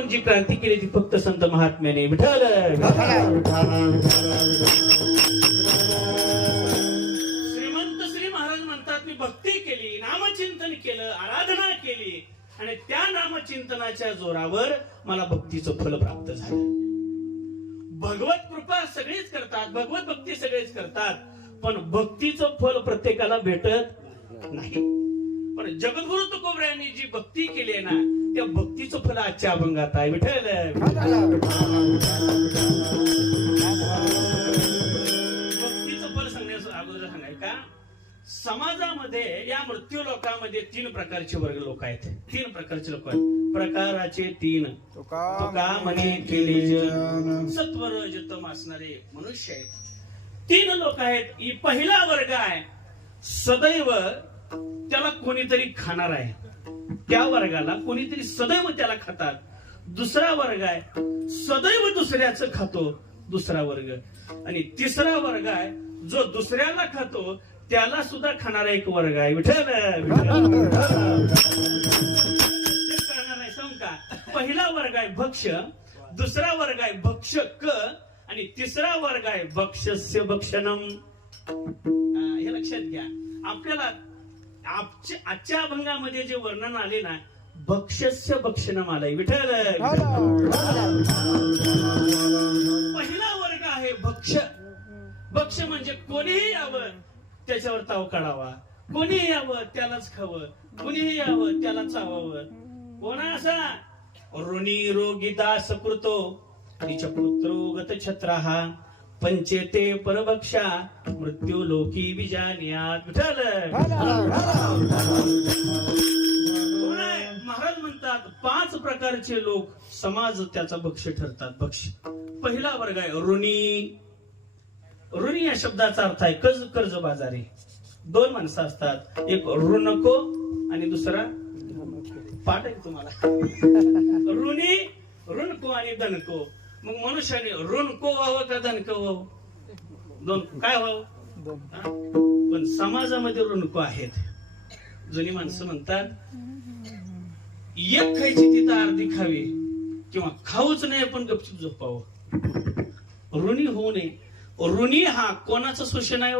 लावून जी क्रांती केली ती फक्त संत महात्म्याने. विठ्ठल श्रीमंत श्री महाराज म्हणतात मी भक्ती केली, नामचिंतन केलं, आराधना केली आणि त्या नामचिंतनाच्या जोरावर मला भक्तीचं फल प्राप्त झालं. भगवत कृपा सगळेच करतात, भगवत भक्ती सगळेच करतात, पण भक्तीचं फल प्रत्येकाला भेटत नाही. पण जगद्गुरु तुकोबऱ्यांनी जी भक्ती केली आहे ना, त्या भक्तीचं फल आजच्या अभंगात आहे. विठ्ठल भक्तीचं फल सांगण्याचं अगोदर सांगाय का, समाजामध्ये या मृत्यू लोकांमध्ये 3 प्रकारचे वर्ग लोक आहेत. 3 प्रकारचे लोक आहेत. प्रकाराचे 3 तुका म्हणे केले सत्व रज तम असणारे मनुष्य आहेत. 3 लोक आहेत. पहिला वर्ग आहे सदैव त्याला कोणीतरी खाणार आहे, त्या वर्गाला कोणीतरी सदैव त्याला खातात. दुसरा वर्ग आहे सदैव दुसऱ्याचं खातो, दुसरा वर्ग. आणि तिसरा वर्ग आहे जो दुसऱ्याला खातो त्याला सुद्धा खाणारा एक वर्ग आहे. विठ्ठल का, पहिला वर्ग आहे भक्ष्य, दुसरा वर्ग आहे भक्षक आणि तिसरा वर्ग आहे भक्षस्य भक्षणम. हे लक्षात घ्या. आपल्याला आजच्या अभंगामध्ये जे वर्णन आले ना, भक्षस्य भक्षणम आलंय. विठ्ठल पहिला वर्ग आहे भक्ष. भक्ष म्हणजे कोणीही यावं त्याच्यावर ताव काढावा, कोणीही यावं त्यालाच खावं, कोणीही यावं त्याला चावावं. कोणा असा ऋणी रोगिता सकृतो निचपुत्रो गत छत्राहा पंचेते परभक्षा मृत्यू लोकी विजानियात. विठ्ठल महाराज म्हणतात 5 प्रकारचे लोक समाज त्याचा भक्ष ठरतात. भक्ष पहिला वर्ग आहे ऋणी. ऋणी या शब्दाचा अर्थ आहे कर्ज बाजारी. 2 माणसं असतात, एक ऋणको आणि दुसरा पाठ आहे तुम्हाला. ऋणी, ऋणको आणि धनको. मग मनुष्याने ऋणको व्हावं का धनको व्हावं? 2 काय व्हावं? पण समाजामध्ये ऋणको आहेत. जुनी माणसं म्हणतात एक खायची तिथं अर्धी खावी किंवा खाऊच नाही पण गपचूप झोपावं. ऋणी होऊ नये. ऋणी हा कोणाचं शोषण आहे?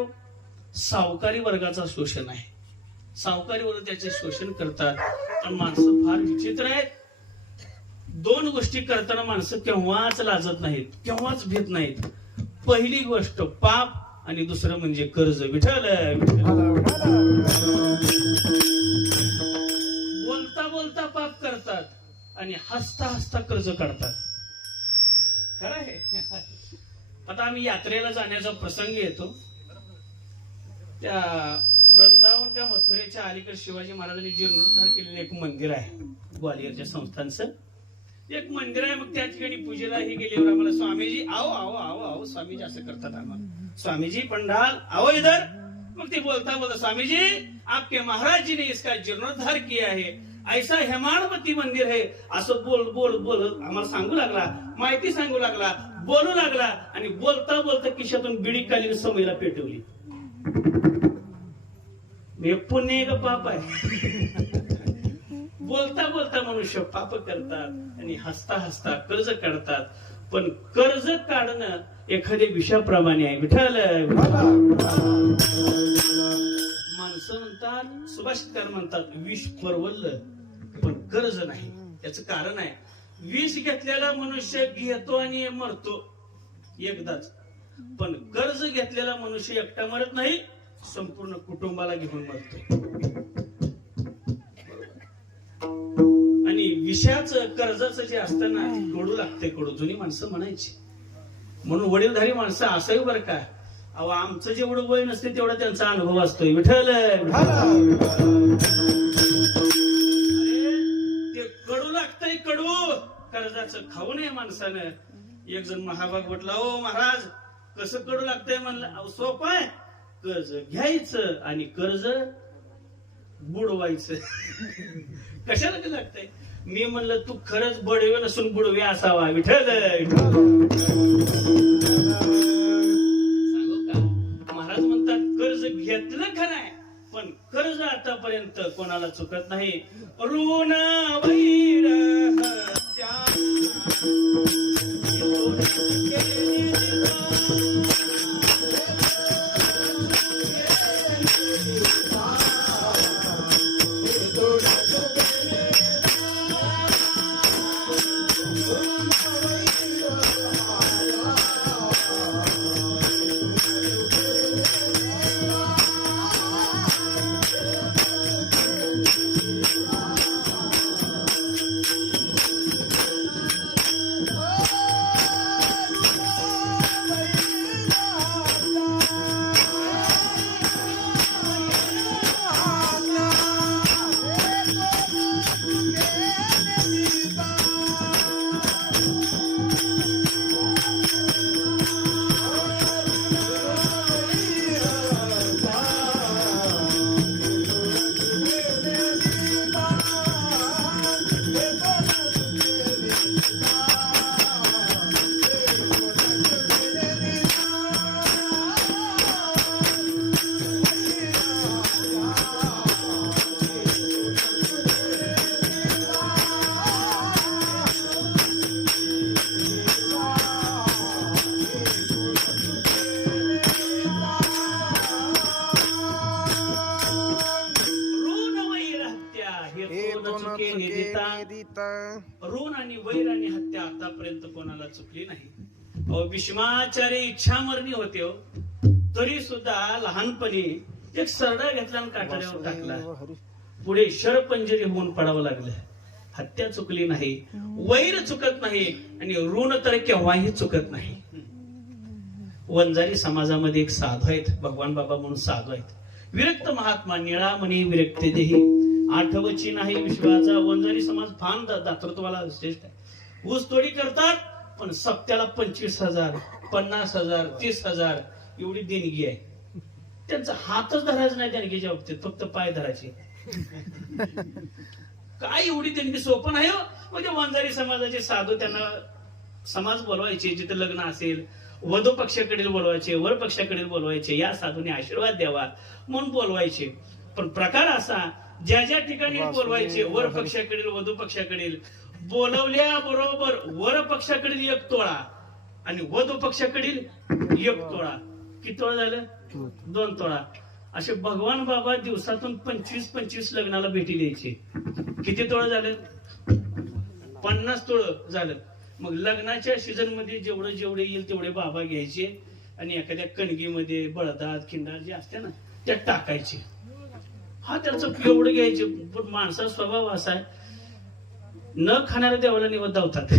सावकारी वर्गाचा शोषण आहे. सावकारी वर्ग त्याचे शोषण करतात. पण माणसं फार विचित्र आहेत. 2 गोष्टी करताना माणसं केव्हाच लाजत नाहीत, केव्हाच भीत नाहीत. पहिली गोष्ट पाप आणि दुसरं म्हणजे कर्ज. विठ्ठल बोलता बोलता पाप करतात आणि हसता हसता कर्ज काढतात. खरं आहे. आता आम्ही यात्रेला जाण्याचा प्रसंग येतो. त्या वृंदावन त्या मथुरेच्या अलीकडे शिवाजी महाराजांनी जीर्णोद्धार केलेलं एक मंदिर आहे, ग्वालियरच्या संस्थांचं एक मंदिर आहे. मग त्या ठिकाणी पूजेला ही गेल्यावर आम्हाला स्वामीजी आओ आओ आओ आओ स्वामीजी असं करतात आम्हाला. स्वामीजी पंडाल आओ इधर. मग ते बोलता बोलता स्वामीजी आपके महाराज जी ने इसका जीर्णोद्धार किया है, ऐसा हेमाडपती मंदिर है. असं बोल बोल बोल आम्हाला सांगू लागला, माहिती सांगू लागला, बोलू लागला आणि बोलता बोलता खिशातून बिडी कालीन समईला पेटवली. मी पुण्य का पाप आहे? बोलता बोलता मनुष्य पाप करतात आणि हसता हसता कर्ज काढतात. पण कर्ज काढणं एखाद्या विषाप्रमाणे आहे. विठ्ठल माणसं म्हणतात, सुभाषितकार म्हणतात विष परवडलं पण कर्ज नाही. याचं कारण आहे विष घेतलेला मनुष्य घेतो आणि मरतो एकदाच, पण कर्ज घेतलेला मनुष्य एकटा मरत नाही, संपूर्ण कुटुंबाला घेऊन मरतो. आणि विषयाचं कर्जाचं जे असतं ना कडू लागते, कडू. जुनी माणसं म्हणायची. म्हणून वडीलधारी माणसं असावी बरं का. अहो आमचं जेवढं वय नसते तेवढा त्यांचा अनुभव असतोय. विठ्ठल ते कडू लागतंय, कडू. कर्जाचं खाऊ नये माणसानं. एक जण महाभागवतला ओ महाराज कसं कडू लागतंय म्हणलं. अहो सोपं आहे, कर्ज घ्यायचं आणि कर्ज बुडवायचं. कशाला ते लागतंय? मी म्हणलं तू खरंच बडवे नसून बुडवे असावा. विठ्ठल सांगू का, महाराज म्हणतात कर्ज घेतलं खरंय पण कर्ज आतापर्यंत कोणाला चुकत नाही. ऋण वैर त्या खून आणि वैर आणि हत्या आतापर्यंत कोणाला चुकली नाही. अहो भीष्माचार्य इच्छामरणी होते हो, तरी सुद्धा लहानपणी एक सरडा घेतला आणि काठाऱ्यावर टाकला. पुढे शरपंजरी होऊन पडावं लागलं. हत्या चुकली नाही, वैर चुकत नाही आणि ऋण तर केव्हाही चुकत नाही. वंजारी समाजामध्ये एक साधू आहेत, भगवान बाबा म्हणून साधू आहेत. विरक्त महात्मा निळामणी विरक्त देही, आठवची नाही विश्वाचा. वंजारी समाज फान दातृत्वाला श्रेष्ठ आहे. ऊसतोडी करतात, पण सप्त्याला 25,000, 50,000, 30,000 एवढी देणगी आहे. त्यांचा हातच धरायचा नाही देणगीच्या बाबतीत, फक्त पाय धरायचे. काय एवढी देणगी सोपं नाही हो. म्हणजे वंजारी समाजाचे साधू त्यांना समाज बोलवायचे, जिथे लग्न असेल वधू पक्षाकडील बोलवायचे, वर पक्षाकडील बोलवायचे, या साधूने आशीर्वाद द्यावा म्हणून बोलवायचे. पण प्रकार असा, ज्या ज्या ठिकाणी बोलवायचे वर पक्षाकडील वधू पक्षाकडील, बोलवल्याबरोबर वर पक्षाकडील 1 तोळा आणि वधू पक्षाकडील 1 तोळा. किती तोळा झालं? 2 तोळा. असे भगवान बाबा दिवसातून 25-25 लग्नाला भेटी द्यायचे. किती तोळा झालं? 50 तोळं झालं. मग लग्नाच्या सीझन मध्ये जेवढे येईल तेवढे बाबा घ्यायचे आणि एखाद्या कणगीमध्ये बळदात खिंडार जे असते ना त्यात टाकायचे. हा त्यांचं एवढं घ्यायचे. पण माणसाचा स्वभाव असा आहे, न खाणाऱ्या देवाला निवद धावतात.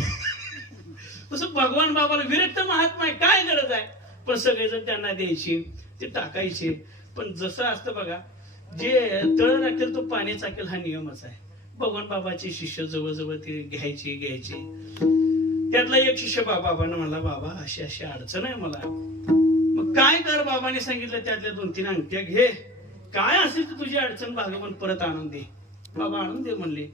तसं भगवान बाबाला विरक्त महात्मा आहे, काय गरज आहे, पण सगळेजण त्यांना द्यायचे, ते टाकायचे. पण जसं असतं बघा, जे तळ राखेल तो पाणी चाकेल, हा नियमच आहे. भगवान बाबाचे शिष्य जवळजवळ ते घ्यायचे. त्यातला एक शिष्य बाबांना म्हणला, बाबा अशी अशी अडचण आहे मला. मग काय कर, बाबाने सांगितलं त्यातल्या 2-3 अंगठ्या घे, काय असेल तर तुझी अडचण भागवून परत आणून दे. बाबा आणून दे म्हणले.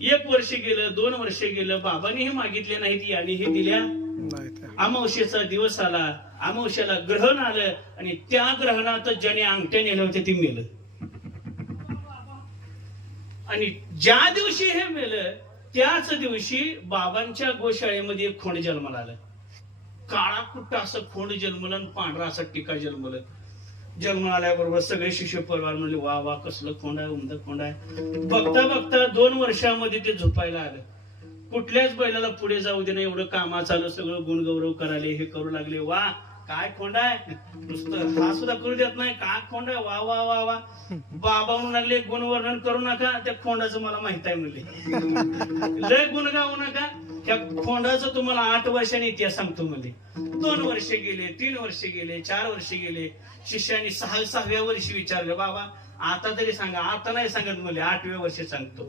1 वर्ष गेलं, 2 वर्ष गेलं, बाबांनीही मागितले नाहीत, यांनीही दिल्या. अमावस्येचा दिवस आला, अमावस्याला ग्रहण आलं आणि त्या ग्रहणात ज्याने अंगठ्या नेल्या होत्या ती मेलं. आणि ज्या दिवशी हे मेलं त्याच दिवशी बाबांच्या गोशाळेमध्ये एक खोंड जन्माला आलं. काळा कुट्टा असं खोंड जन्मलं आणि पांढरा असा टिका जन्मलं. जन्म आल्याबरोबर सगळे शिष्य परिवार म्हणले, वा वा कसलं खोंड आहे, उमद खोंड आहे. बघता बघता 2 वर्षामध्ये ते झोपायला आलं. कुठल्याच बैलाला पुढे जाऊ दे ना, एवढं कामा चालू, सगळं गुणगौरव करायला हे करू लागले. वा काय खोंड आहे, नुसतं हा सुद्धा करू देत नाही, काय खोंड आहे, वा वा वा वा. बाबा म्हणून लागले, गुणवर्णन करू नका, त्या खोंडाचं मला माहित आहे म्हणले. लय गुण गाऊ नका, त्या खोंडाचं तुम्हाला 8 वर्षांनी इतिहास सांगतो म्हणले. 2 वर्ष गेले, 3 वर्ष गेले, 4 वर्ष गेले. शिष्याने 6व्या वर्षी विचारलं, बाबा आता तरी सांगा. आता नाही सांगत म्हणले, 8व्या वर्षी सांगतो.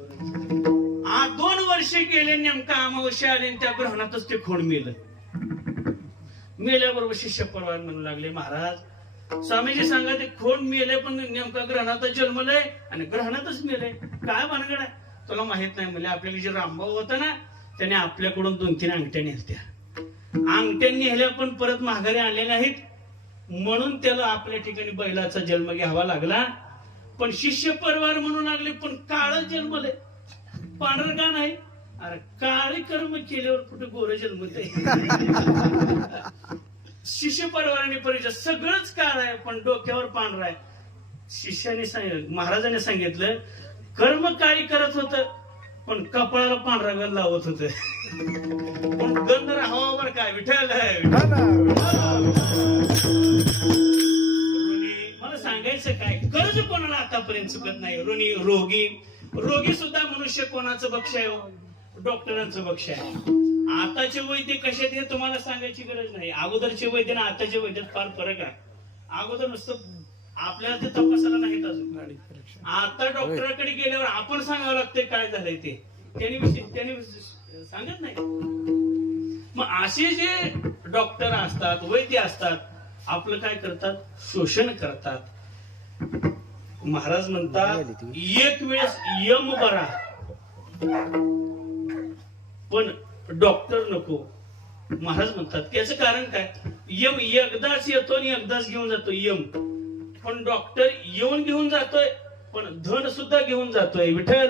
2 वर्ष गेले, नेमका अमावस्या आली आणि त्या ग्रहणातच ते खोंड मेलं. मेल्याबरोबर शिष्य परिवार म्हणू लागले, महाराज स्वामीजी सांगा, ते खोंड मेले पण नेमका ग्रहणातच जन्मलंय आणि ग्रहणातच मेले, काय भानगड आहे? तुला माहित नाही म्हणजे आपल्याला जे रामभाऊ होता ना, त्याने आपल्याकडून 2-3 अंगठ्या नेल्या. अंगठ्या नेल्या पण परत माघारी आणल्या नाहीत, म्हणून त्याला आपल्या ठिकाणी बैलाचा जन्म घ्यावा लागला. पण शिष्य परिवार म्हणू लागले, पण काळ जन्मले, पांढर का नाही? अरे काळे कर्म केल्यावर कुठे गोर जन्मते? शिष्य परिवाराने परिचय सगळंच काळ आहे पण डोक्यावर पांढरा आहे. शिष्याने महाराजांनी सांगितलं, कर्म काळी करत होत पण कपाळाला पांढरा गंध लावत होत. पण गंध राहावर काय विठ्ठल आहे. मला सांगायचं काय, कर्ज कोणाला आतापर्यंत चुकत नाही. रोगी सुद्धा मनुष्य कोणाचं बक्ष आहे? डॉक्टरांचं बक्ष आहे. आताचे वैद्य कसे ते तुम्हाला सांगायची गरज नाही. अगोदरचे वैद्य आणि आताचे वैद्यात फार फरक आहे. अगोदर नुसतं आपल्याला ते तपासायला नाहीत अजून. आता डॉक्टरांकडे गेल्यावर आपण सांगावं लागतंय काय झालंय ते, त्यांनी सांगत नाही. मग असे जे डॉक्टर असतात, वैद्य असतात, आपलं काय करतात? शोषण करतात. महाराज म्हणतात, एक वेळेस यम बरा पण डॉक्टर नको. महाराज म्हणतात त्याचं कारण काय? यम एकदाच येतो आणि एकदाच घेऊन जातो यम, पण डॉक्टर येऊन घेऊन जातोय पण धन सुद्धा घेऊन जातोय. विठ्ठल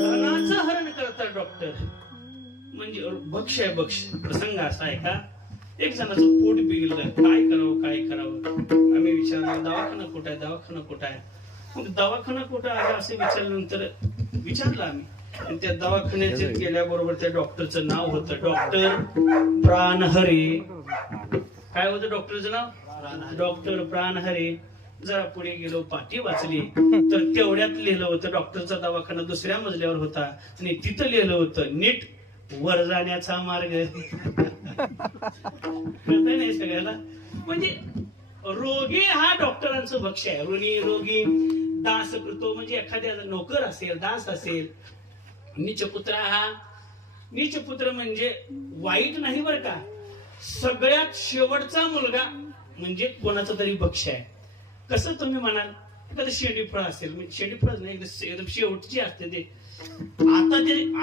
धनाचं हरण करतात डॉक्टर. म्हणजे भक्ष आहे, भक्ष. प्रसंग असा आहे का, एक जणाचं पोट बिघडलं, काय करावं. आम्ही विचारलं दवाखाना कुठं आहे. मग दवाखाना कुठं आला असं विचारल्यानंतर विचारलं आम्ही, आणि त्या दवाखान्यात गेल्याबरोबर त्या डॉक्टरचं नाव होतं डॉक्टर प्राणहरे. काय होतं डॉक्टरचं नाव? डॉक्टर प्राणहरे. जरा पुढे गेलो, पाठी वाचली तर तेवढ्यात लिहिलं होतं डॉक्टरचा दवाखाना दुसऱ्या मजल्यावर होता, आणि तिथं लिहिलं होतं नीट वर जाण्याचा मार्ग. कळतंय नाही सगळ्याला? म्हणजे रोगी हा डॉक्टरांचं भक्ष्य आहे. रोगी दास करतो, म्हणजे एखाद्या नोकर असेल, दास असेल. नीचपुत्र हा, नीचपुत्र म्हणजे वाईट नाही बरं का, सगळ्यात शेवटचा मुलगा म्हणजे कोणाचा तरी भक्ष्य आहे. कसं तुम्ही म्हणाल, एखादं शेंडीफळ असेल, शेंडीफळ नाही, एकदम शेवटची असते ते.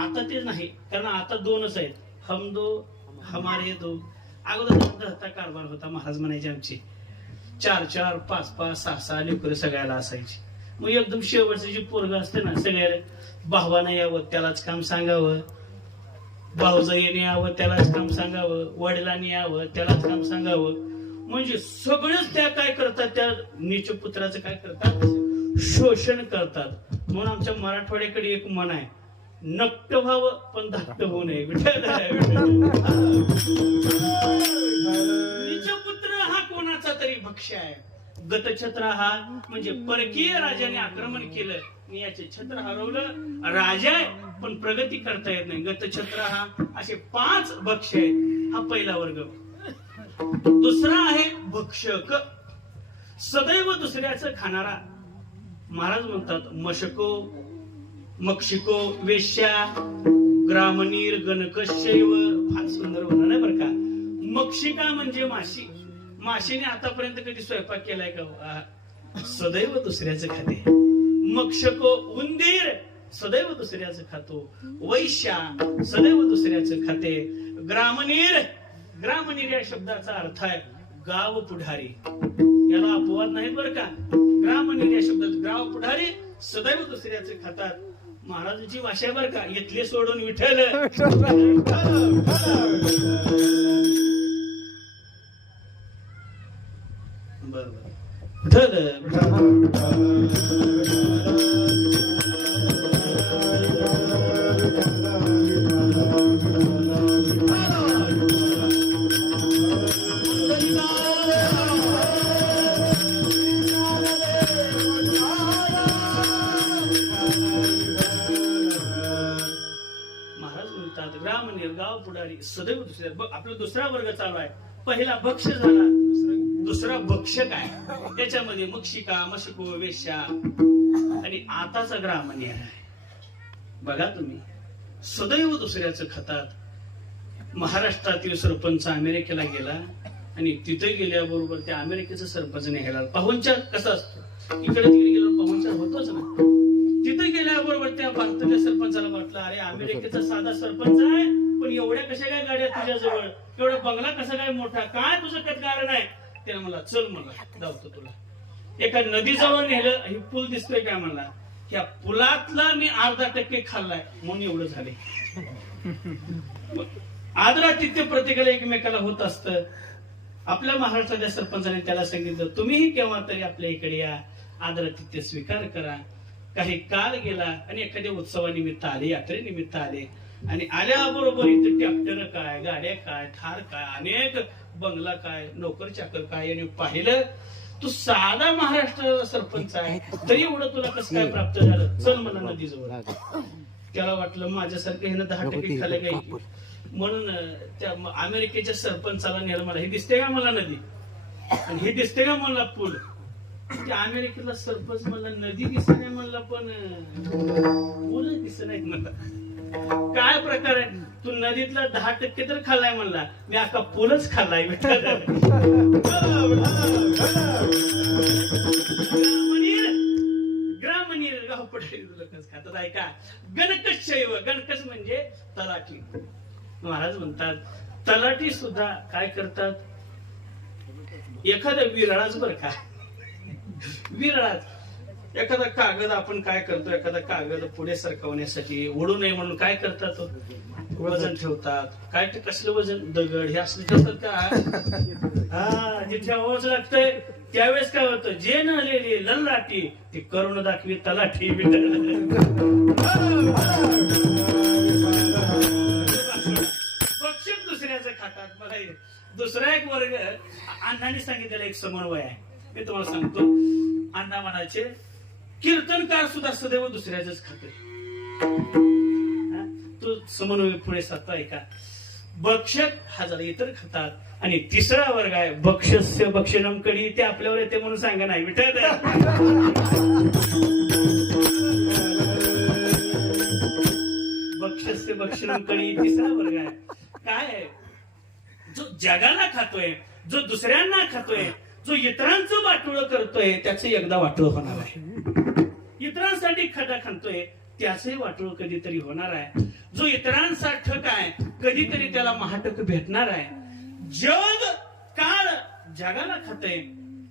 आता ते नाही, कारण आता दोनच आहेत, हम दो हमारे दो. अगोदर होता कारभार होता, महाराज म्हणायचे आमचे 4-4, 5-5, 6-6 लेकरं सगळ्याला असायची. मग एकदम शेवटचं जे पोरग असते ना, सगळ्याला भावानं यावं त्यालाच काम सांगावं, भाऊजाईने यावं त्यालाच काम सांगावं, वडिलांनी यावं त्यालाच काम सांगावं. म्हणजे सगळेच त्या काय करतात, त्या नीचपुत्राचं काय करतात, शोषण करतात. म्हणून आमच्या मराठवाड्याकडे एक म्हण आहे, नक्ट व्हावं पण धाकट होऊ नये. नीचपुत्र हा कोणाचा तरी भक्ष्य आहे. गतछत्र हा म्हणजे परकीय राजाने आक्रमण केलं, मी याचे छत्र हरवलं, राजा आहे पण प्रगती करता येत नाही. गतछत्र हा, असे 5 भक्ष्य आहेत. हा पहिला वर्ग. दुसरा आहे भक्षक, सदैव दुसऱ्याचं खाणारा. महाराज म्हणतात मशको, मक्षिको, वेश्या, ग्रामनीर, गणकशैव. फार सुंदर वर्णन आहे बरं का. मक्षिका म्हणजे माशी. माशीने आतापर्यंत कधी स्वयंपाक केलाय का? सदैव दुसऱ्याचं खाते. मक्षको उंदीर, सदैव दुसऱ्याचं खातो. वैश्या, सदैव दुसऱ्याचं खाते. ग्रामनीर, ग्रामनीर या शब्दाचा अर्थ आहे गाव पुढारी. याला अपवाद नाही बरं का. ग्रामनीर या शब्दात गाव पुढारी सदैव दुसऱ्याचे खातात. महाराजांची भाषा आहे बरं का. इथले सोडून विठ्ठल. बरोबर गाव पुढारी सदैव दुसऱ्या. आपला दुसरा वर्ग चालू आहे. पहिला भक्ष झाला, दुसरा भक्षक आहे. त्याच्यामध्ये मक्षिका, मशको, वेश्या, आणि आताचा ग्रामनीय आहे. बघा तुम्ही, सदैव दुसऱ्याचं खातात. महाराष्ट्रातील सरपंच अमेरिकेला गेला, आणि तिथे गेल्याबरोबर त्या अमेरिकेचं सरपंच न्यायला पाहुणचार कसा असतो, इकडे तिकडे गेल्यावर पाहुणचार होतोच ना. तिथे गेल्याबरोबर त्या भारताच्या सरपंचाला वाटलं, अरे अमेरिकेचा साधा सरपंच आहे, पण एवढ्या कशा काय गाड्या तुझ्या जवळ, एवढा बंगला कसा काय मोठा, काय तुझं काय कारण आहे? त्याने मला चल, मला जाऊतो तुला. एका नदीजवळ नेलं. हे पूल दिसतोय काय म्हणला, ह्या पुलातला मी अर्धा% खाल्लाय म्हणून एवढं झाले. आदरातिथ्य प्रत्येकाला एकमेकाला होत असतं. आपल्या महाराष्ट्राच्या सरपंचाने त्याला सांगितलं, तुम्हीही केव्हा तरी आपल्या इकडे या, आदरातिथ्य स्वीकार करा. काही काळ गेला आणि एखाद्या उत्सवानिमित्त आले, यात्रेनिमित्त आले, आणि आल्याबरोबर इथे ट्रॅक्टर काय, गाड्या काय, थार काय, अनेक बंगला काय, नोकर चाकर काय, याने पाहिलं तू साधा महाराष्ट्राचा सरपंच आहे, तरी एवढं तुला कसं काय प्राप्त झालं, चल मला नदीजवळ. त्याला वाटलं माझ्यासारखं ह्यानं 10% खाल्लं काही, म्हणून त्या अमेरिकेच्या सरपंचाला नेलं. मला हे दिसते का मला नदी, आणि हे दिसते का मला पूल. त्या अमेरिकेला सरपंच म्हणला नदी दिसत नाही म्हणला, पण पूल दिसत नाही म्हणला. काय प्रकार आहे, तू नदीतला 10% तर खाल्लाय म्हणला, मी अख्खा पूलच खाल्लाय. ग्रामनीर गाव पठारी खातात. ऐका, गणकच शैव, गणकच म्हणजे तलाठी. महाराज म्हणतात तलाठी सुद्धा काय करतात, एखादा विरळाच बर का, विरळात एखादा कागद आपण काय करतो, एखादा कागद पुढे सरकवण्यासाठी ओढू नये म्हणून काय करतात, वजन ठेवतात. काय ते कसलं वजन, दगड हे असले ठेवतात का, हा जे ठेवावंच लागतंय. त्यावेळेस काय होतं, जे नलेली लल्लाटी ते करुण दाखवी तलाठी. बक्षीस दुसऱ्याचं खातात. मला दुसरा एक वर्ग अण्णांनी सांगितलेला एक समन्वय आहे, मी तुम्हाला सांगतो. अण्णा म्हणायचे कीर्तनकार सुद्धा सदैव दुसऱ्याच खाते. तो समन्वय पुढे साधतो आहे का. भक्षक हा जरा इतर खातात. आणि तिसरा वर्ग आहे भक्षस्य भक्षणम कडी, ते आपल्यावर येते म्हणून सांगा नाही विठ्ठल. भक्षस्य भक्षणम कडी तिसरा वर्ग आहे. काय आहे, जो जगाला खातोय, जो दुसऱ्यांना खातोय, जो इतरांचं वाटोळं करतोय, त्याचं एकदा वाटोळ होणार आहे. इतरांसाठी खडा खातोय, त्याचंही वाटोळ कधीतरी होणार आहे. जो इतरांसारखं काय कधीतरी त्याला महाटक भेटणार आहे. जग काळ जगाला खातोय,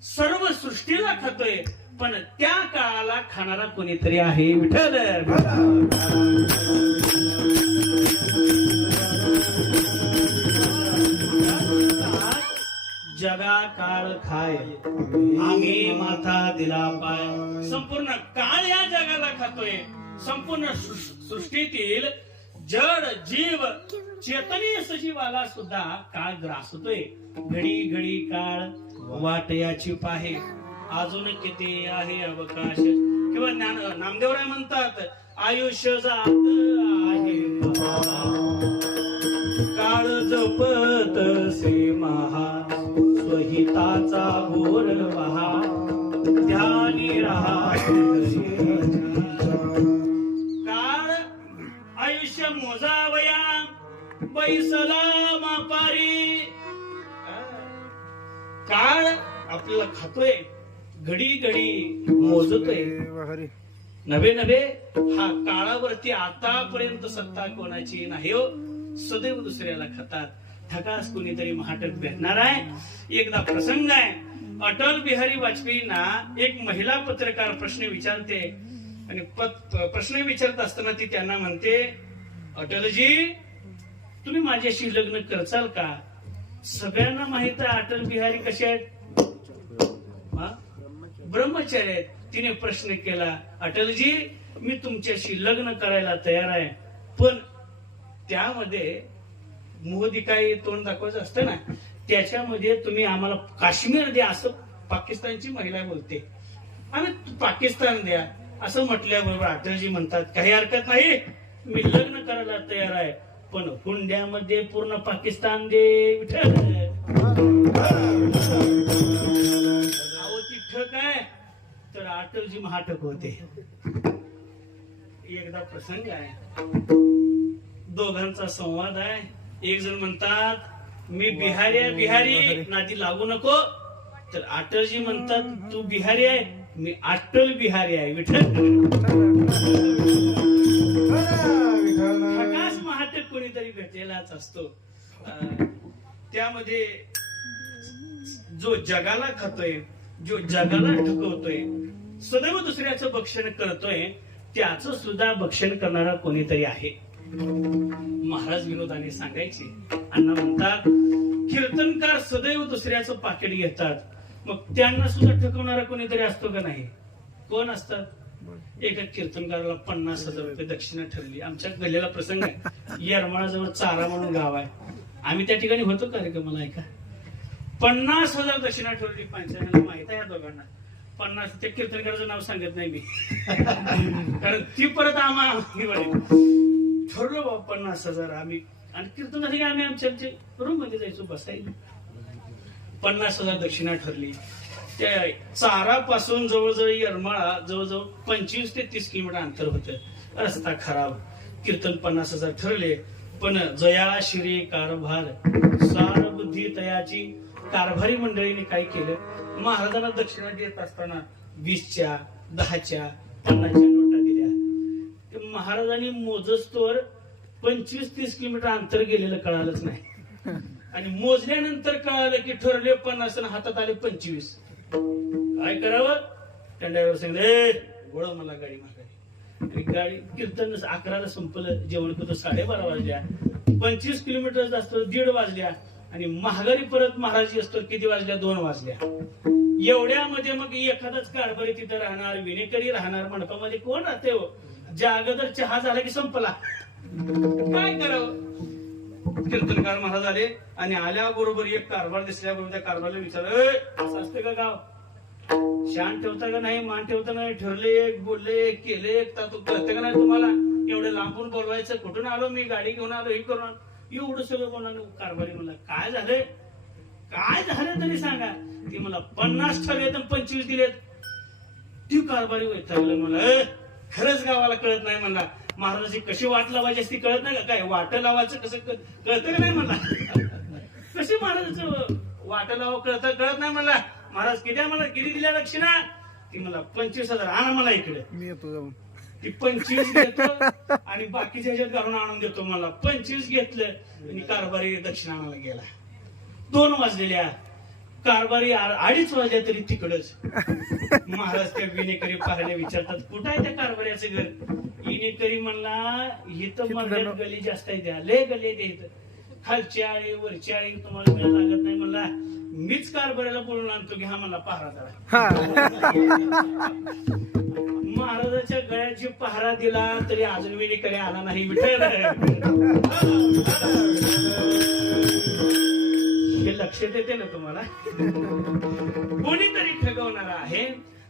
सर्व सृष्टीला खातोय, पण त्या काळाला खाणारा कोणीतरी आहे विठ्ठल. जगा काळ खाय आम्ही माथा दिला पाय. संपूर्ण काळ या जगाला खातोय. संपूर्ण सृष्टीतील जड जीव चेतनीय सजीवाला सुद्धा काळ ग्रासतोय. घडी घडी काळ वाट याची पाहे, अजून किती आहे अवकाश. किंवा नामदेवराय म्हणतात आयुष्य जात आहे काळ जपत से महा, स्वहिताचा घोर वहा ध्यानी राहा. काळ आयुष्य मोजावया बैसला मापारी. काळ आपल्याला खातोय, घडी घडी मोजतोय. नव्हे नव्हे हा काळावरती आतापर्यंत सत्ता कोणाची नाही हो, सदैव दुसऱ्याला खातात. ठकास कोणीतरी महाटक भेटणार आहे. एकदा प्रसंग आहे, अटल बिहारी वाजपेयींना एक महिला पत्रकार प्रश्न विचारते. आणि प्रश्न विचारत असताना ती त्यांना म्हणते, अटलजी तुम्ही माझ्याशी लग्न करचाल का. सगळ्यांना माहित आहे अटल बिहारी कसे आहेत, ब्रह्मचारी आहेत. तिने प्रश्न केला, अटलजी मी तुमच्याशी लग्न करायला तयार आहे, पण त्यामध्ये मोहदिकाई तोंड दाखवायचं असतं ना, त्याच्यामध्ये तुम्ही आम्हाला काश्मीर द्या. असं पाकिस्तानची महिला बोलते. आम्ही पाकिस्तान द्या असं म्हटल्याबरोबर अटलजी म्हणतात काही हरकत नाही, मी लग्न करायला तयार आहे, पण हुंड्यामध्ये पूर्ण पाकिस्तान दे. ठक आहे तर अटलजी महाटक होते. एकदा प्रसंग आहे, दोघांचा संवाद आहे. एक जण म्हणतात मी बिहारी आहे, बिहारी नादी लागू नको. तर अटलजी म्हणतात तू बिहारी आहे, मी अटल बिहारी आहे. विठ्ठल प्रकाश महाटक कोणीतरी भेटलेलाच असतो. त्यामध्ये जो जगाला खातोय, जो जगाला ठकवतोय, सदैव दुसऱ्याचं भक्षण करतोय, त्याचं सुद्धा भक्षण करणारा कोणीतरी आहे. महाराज विनोदाने सांगायचे. अण्णा म्हणतात कीर्तनकार सदैव दुसऱ्याचं पाकिट घेतात, मग त्यांना सुद्धा ठकवणारा कोणीतरी असतो का नाही. कोण असतात. एका कीर्तनकाराला 50,000 रुपये दक्षिणा ठरली. आमच्या गल्ल्याला प्रसंग आहे, येरमाळाजवळ चारा म्हणून गाव आहे. आम्ही त्या ठिकाणी होतो कार्यक्रमाला. ऐका 50,000 दक्षिणा ठरली. पंचायतीला माहित आहे या दोघांना. 50 त्या कीर्तनकाराचं नाव सांगत नाही मी कारण ती परत आम्हाला ठरलो बाबा 50,000 आम्ही. आणि कीर्तनासाठी आम्ही आमच्या रूम मध्ये जायचो बसायला. 50,000 दक्षिणा ठरली. त्या चारापासून जवळजवळ येरमाळा जवळजवळ 25 ते 30 किलोमीटर अंतर होतं. रस्ता खराब. कीर्तन 50,000 ठरले, पण जया शिरे कारभार सार बुद्धी तयाची. कारभारी मंडळीने काय केलं, महाराजांना दक्षिणा देत असताना 20च्या 10च्या 50च्या नोटा दिल्या. महाराजांनी मोजस्तोवर 25-30 किलोमीटर अंतर गेलेलं कळालंच नाही. आणि मोजल्यानंतर कळालं की ठरले 50 आणि हातात आले 25. काय करावं. ड्रायव्हर सांगितलं गोळ मला गाडी मागायला. गाडी कीर्तन 11ला संपलं. जेवण करतो 12:30 वाजल्या. 25 किलोमीटर असतो 1:30 वाजल्या. आणि महागारी परत महाराजी असतो किती वाजल्या 2 वाजल्या. एवढ्यामध्ये मग एखादाच कारभारी तिथं राहणार, विनेकरी राहणार. मंडपामध्ये कोण राहते हो? ज्या अगोदर चहा झाला की संपला. काय करावं? कीर्तनकार महाराज आले आणि आल्याबरोबर एक कारभार दिसल्याबरोबर त्या कारभारला विचारलं, असं असतं का गाव? शान ठेवता का नाही, मान ठेवता नाही, ठरले बोलले केले तू कळतं का नाही तुम्हाला? एवढं लांबून बोलवायचं, कुठून आलो मी, गाडी घेऊन आलो, हे करून एवढं सगळं बोलणार. कारभारी मला काय झालंय, काय झालं तरी सांगा. ती मला 50 ठरलेत आणि 25 दिलेत. ती कारभारी वैतागलं मला. खरंच गावाला कळत नाही म्हणला. महाराजाची कशी वाट लावायची असती कळत नाही का? काय वाट लावायचं कसं कळतं का नाही म्हणला. कशी महाराजाचं वाट लावा कळत नाही म्हणला. महाराज किती दिल्या दक्षिणा? ती मला 25,000 आणा मला इकडे. मी येतो जाऊन. ती 25 घेतो आणि बाकीच्या ह्याच्यात घालून आणून देतो मला. 25 घेतलं आणि कारभारी दक्षिणा आणायला गेला. 2 वाजलेल्या. कारभारी 2:30 वाजल्या तरी तिकडच. महाराज त्या विनेकरी पाहायला विचारतात, कुठं आहे त्या कारभाऱ्याचं घर? विनेकरी म्हणला, इथं मधल्यात गली जास्त आहे, द्या लय गली आहे इथं. खालची आळी वरची आळी तुम्हाला वेळ लागत नाही म्हणला. मीच कारभाऱ्याला बोलून आणतो की हा मला पहारा जरा. महाराजाच्या गळ्याची पहारा दिला तरी अजून विनेकरी आला नाही. विठ्ठल हे लक्षात येते ना तुम्हाला? कोणीतरी ठगवणार आहे.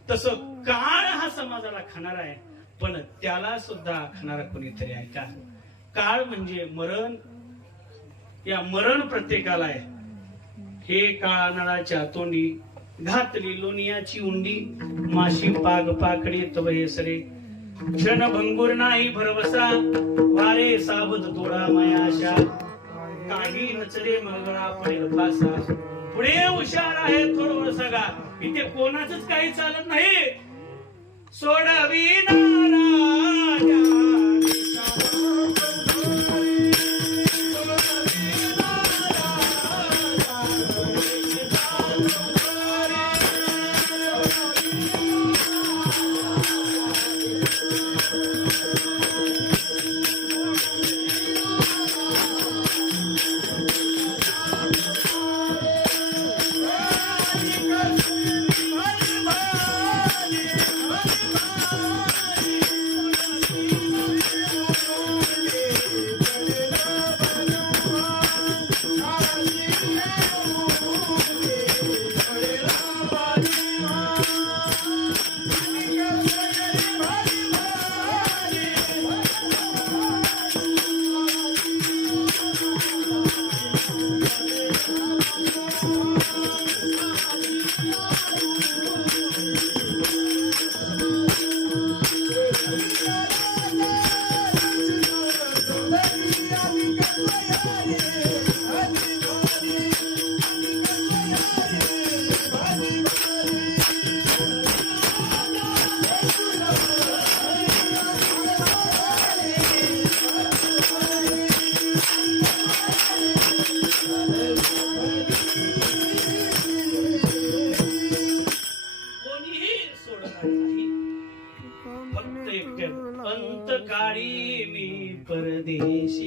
तसं काळ हा समाजाला खाणार आहे, पण त्याला सुद्धा खाणारा कोणीतरी आहे का? काळ म्हणजे मरण. या मरण प्रत्येकाला आहे. हे काळा नळाच्या तोंडी घातली लोणियाची उंडी, माशी पाग पाकडी तव हे सरे. क्षण भंगूर नाही भरवसा, वारे सावध तोडा मायाशा. काही नचरे मगळा पडेल पासा. पुढे हुशार आहे थोडं सगा. इथे कोणाच काही चालत नाही. सोडवी नाराजा फक्त एकट्यात अंत काळी मी परदेशी.